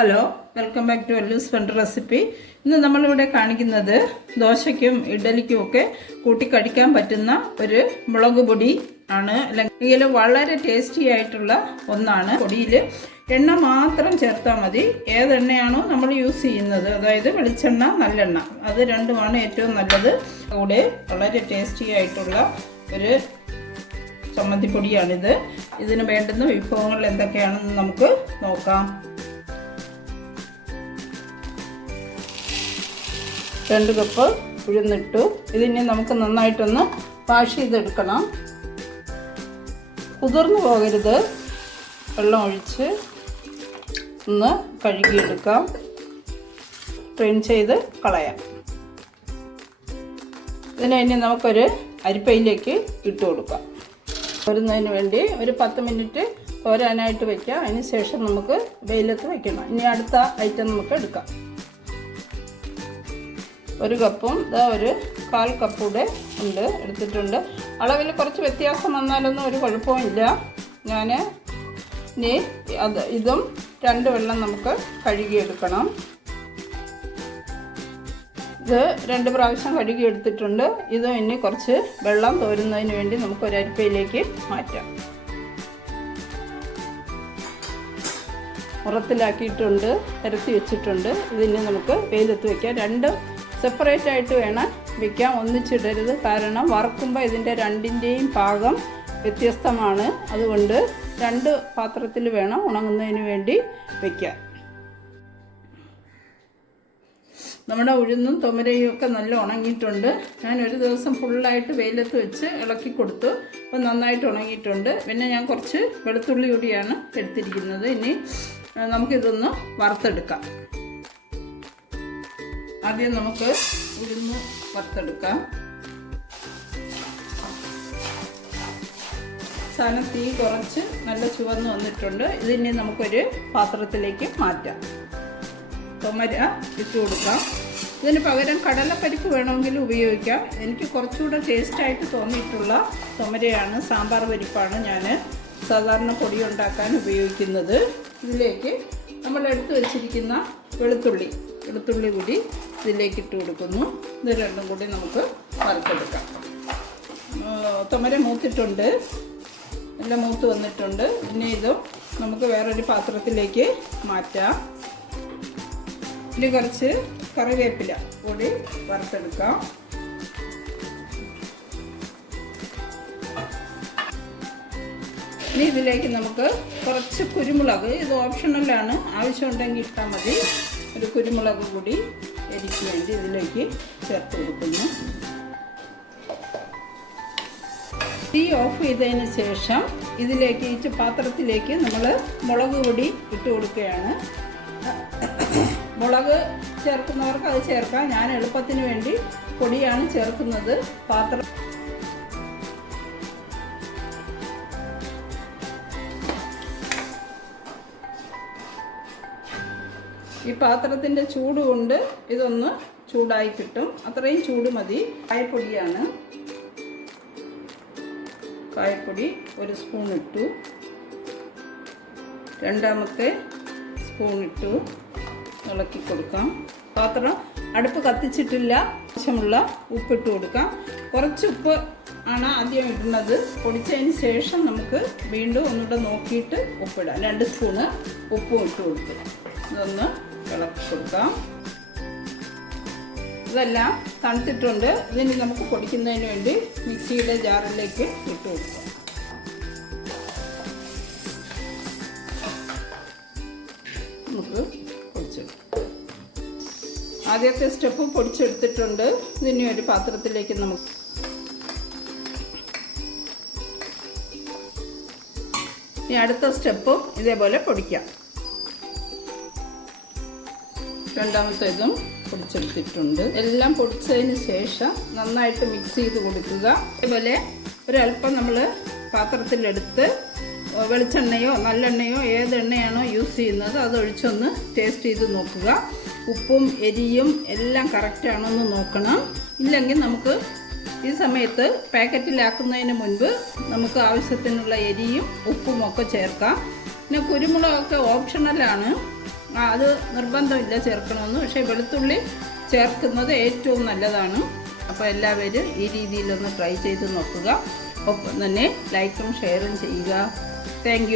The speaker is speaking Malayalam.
ഹലോ വെൽക്കം ബാക്ക് ടു എല്ലൂസ് ഫണ്ട് റെസിപ്പി ഇന്ന് നമ്മളിവിടെ കാണിക്കുന്നത് ദോശയ്ക്കും ഇഡലിക്കും ഒക്കെ കൂട്ടി കഴിക്കാൻ പറ്റുന്ന ഒരു മുളക് പൊടി ആണ്. അല്ലെങ്കിൽ വളരെ ടേസ്റ്റി ആയിട്ടുള്ള ഒന്നാണ്. പൊടിയിൽ എണ്ണ മാത്രം ചേർത്താൽ മതി. ഏതെണ്ണയാണോ നമ്മൾ യൂസ് ചെയ്യുന്നത്. അതായത് വെളിച്ചെണ്ണ നല്ലെണ്ണ. അത് രണ്ടുമാണ് ഏറ്റവും നല്ലത്. കൂടെ വളരെ ടേസ്റ്റി ആയിട്ടുള്ള ഒരു ചമ്മന്തിപ്പൊടിയാണിത്. ഇതിന് വേണ്ടുന്ന വിഭവങ്ങൾ എന്തൊക്കെയാണെന്ന് നമുക്ക് നോക്കാം. രണ്ട് കപ്പ് ഉഴുന്നിട്ടു. ഇതിനെ നമുക്ക് നന്നായിട്ടൊന്ന് വാഷ് ചെയ്തെടുക്കണം. കുതിർന്നു പോകരുത്. വെള്ളം ഒഴിച്ച് ഒന്ന് കഴുകിയെടുക്കാം. ട്രെയിൻ ചെയ്ത് കളയാം. ഇതിനെ ഇനി നമുക്കൊരു അരിപ്പയിലേക്ക് ഇട്ട് കൊടുക്കാം. വരുന്നതിന് വേണ്ടി ഒരു പത്ത് മിനിറ്റ് കോരാനായിട്ട് വയ്ക്കാം അതിന് ശേഷം നമുക്ക് വെയിലത്ത് വയ്ക്കണം ഇനി അടുത്ത ഐറ്റം നമുക്ക് എടുക്കാം. ഒരു കപ്പും ഇതാ ഒരു കാൽ കപ്പൂടെ ഉണ്ട് എടുത്തിട്ടുണ്ട്. അളവിൽ കുറച്ച് വ്യത്യാസം വന്നാലൊന്നും ഒരു കുഴപ്പമില്ല ഞാൻ ഇനി അത് ഇതും രണ്ട് വെള്ളം നമുക്ക് കഴുകിയെടുക്കണം. ഇത് രണ്ട് പ്രാവശ്യം കഴുകിയെടുത്തിട്ടുണ്ട്. ഇതും ഇനി കുറച്ച് വെള്ളം തോരുന്നതിന് വേണ്ടി നമുക്ക് ഒരു അരിപ്പയിലേക്ക് മാറ്റാം. ഉറത്തിലാക്കിയിട്ടുണ്ട് പരത്തി വെച്ചിട്ടുണ്ട്. ഇതിന് നമുക്ക് വെയിലത്ത് വയ്ക്കാം രണ്ട് സെപ്പറേറ്റ് ആയിട്ട് വേണം വെക്കാൻ ഒന്നിച്ചിടരുത്. കാരണം വറുക്കുമ്പോൾ ഇതിന്റെ രണ്ടിന്റെയും പാകം വ്യത്യസ്തമാണ്. അതുകൊണ്ട് രണ്ട് പാത്രത്തിൽ വേണം ഉണങ്ങുന്നതിന് വേണ്ടി വയ്ക്കാൻ നമ്മുടെ ഉഴുന്നും തുമരയും ഒക്കെ നല്ല ഉണങ്ങിയിട്ടുണ്ട്. ഞാൻ ഒരു ദിവസം ഫുള്ളായിട്ട് വെയിലത്ത് വെച്ച് ഇളക്കി കൊടുത്തു. അപ്പോൾ നന്നായിട്ട് ഉണങ്ങിയിട്ടുണ്ട്. പിന്നെ ഞാൻ കുറച്ച് വെളുത്തുള്ളി കൂടിയാണ് എടുത്തിരിക്കുന്നത്. ഇനി നമുക്കിതൊന്ന് വറുത്തെടുക്കാം. ആദ്യം നമുക്ക് ഉഴുന്ന് വറുത്തെടുക്കാം. സാധനം തീ കുറച്ച് നല്ല ചുവന്ന് വന്നിട്ടുണ്ട്. ഇതിനെ നമുക്കൊരു പാത്രത്തിലേക്ക് മാറ്റാം. തൊമര ഇട്ട് കൊടുക്കാം. ഇതിന് പകരം കടലപ്പരിപ്പ് വേണമെങ്കിൽ ഉപയോഗിക്കാം. എനിക്ക് കുറച്ചുകൂടെ ടേസ്റ്റായിട്ട് തോന്നിയിട്ടുള്ള തൊമരയാണ് സാമ്പാർ പരിപ്പാണ് ഞാൻ സാധാരണ പൊടി ഉണ്ടാക്കാൻ ഉപയോഗിക്കുന്നത്. ഇതിലേക്ക് നമ്മൾ എടുത്തു വെച്ചിരിക്കുന്ന വെളുത്തുള്ളി വെളുത്തുള്ളി കൂടി ഇതിലേക്ക് ഇട്ട് കൊടുക്കുന്നു. ഇത് രണ്ടും കൂടി നമുക്ക് വറുത്തെടുക്കാം. തൊമര മൂത്തിട്ടുണ്ട്. എല്ലാം മൂത്ത് വന്നിട്ടുണ്ട്. പിന്നെ ഇതും നമുക്ക് വേറൊരു പാത്രത്തിലേക്ക് മാറ്റാം. ഇതിൽ കുറച്ച് കറിവേപ്പില കൂടി വറുത്തെടുക്കാം. ഇനി ഇതിലേക്ക് നമുക്ക് കുറച്ച് കുരുമുളക് ഇത് ഓപ്ഷണലാണ് ആവശ്യമുണ്ടെങ്കിൽ ഇട്ടാൽ മതി. ഒരു കുരുമുളക് കൂടി എരിക്ക് വേണ്ടി ഇതിലേക്ക് ചേർത്ത് കൊടുക്കുന്നു തീ ഓഫ് ചെയ്തതിന് ശേഷം ഇതിലേക്ക് ഈ പാത്രത്തിലേക്ക് നമ്മൾ മുളക് പൊടി ഇട്ട് കൊടുക്കുകയാണ്. മുളക് ചേർക്കുന്നവർക്ക് അത് ചേർക്കാം. ഞാൻ എളുപ്പത്തിന് വേണ്ടി പൊടിയാണ് ചേർക്കുന്നത്. പാത്രം ഈ പാത്രത്തിന്റെ ചൂട് കൊണ്ട് ഇതൊന്ന് ചൂടായി കിട്ടും. അത്രയും ചൂട് മതി. കായപ്പൊടിയാണ്. കായപ്പൊടി ഒരു സ്പൂൺ ഇട്ടു. രണ്ടാമത്തെ സ്പൂൺ ഇട്ടു. ഇളക്കി കൊടുക്കാം. പാത്രം അടുപ്പ് കത്തിച്ചിട്ടില്ല. ആവശ്യമുള്ള ഉപ്പിട്ട് കൊടുക്കാം. കുറച്ച് ഉപ്പ് ആണ് ആദ്യം ഇടുന്നത്. പൊടിച്ചതിന് ശേഷം നമുക്ക് വീണ്ടും ഒന്നുകൂടെ നോക്കിയിട്ട് ഉപ്പിടാം. രണ്ട് സ്പൂണ് ഉപ്പും ഇട്ട് കൊടുക്കുക ഇതൊന്ന് ഇളക്കി കൊടുക്കാം. ഇതെല്ലാം തണുത്തിട്ടുണ്ട്. ഇതിന് നമുക്ക് പൊടിക്കുന്നതിന് വേണ്ടി മിക്സിയുടെ ജാറിലേക്ക് ഇട്ട് കൊടുക്കാം. നമുക്ക് പൊടിച്ചെടുക്കാം. ആദ്യത്തെ സ്റ്റെപ്പ് പൊടിച്ചെടുത്തിട്ടുണ്ട്. ഇതിനെ ഒരു പാത്രത്തിലേക്ക് നമുക്ക് ഇനി അടുത്ത സ്റ്റെപ്പും ഇതേപോലെ പൊടിക്കാം. രണ്ടാമത്തെ ഇതും പൊടിച്ചെടുത്തിട്ടുണ്ട്. എല്ലാം പൊടിച്ചതിന് ശേഷം നന്നായിട്ട് മിക്സ് ചെയ്ത് കൊടുക്കുക. അതുപോലെ ഒരല്പം നമ്മൾ പാത്രത്തിലെടുത്ത് വെളിച്ചെണ്ണയോ നല്ലെണ്ണയോ ഏതെണ്ണയാണോ യൂസ് ചെയ്യുന്നത് അതൊഴിച്ചൊന്ന് ടേസ്റ്റ് ചെയ്ത് നോക്കുക. ഉപ്പും എരിയും എല്ലാം കറക്റ്റാണോ എന്ന് നോക്കണം. ഇല്ലെങ്കിൽ നമുക്ക് ഈ സമയത്ത് പാക്കറ്റിലാക്കുന്നതിന് മുൻപ് നമുക്ക് ആവശ്യത്തിനുള്ള എരിയും ഉപ്പും ഒക്കെ ചേർക്കാം. പിന്നെ കുരുമുളകൊക്കെ ഓപ്ഷണലാണ് അത് നിർബന്ധമില്ല ചേർക്കണമെന്ന്. പക്ഷേ വെളുത്തുള്ളി ചേർക്കുന്നത് ഏറ്റവും നല്ലതാണ്. അപ്പോൾ എല്ലാവരും ഈ രീതിയിലൊന്ന് ട്രൈ ചെയ്ത് നോക്കുക. ഒപ്പം തന്നെ ലൈക്കും ഷെയറും ചെയ്യുക. താങ്ക്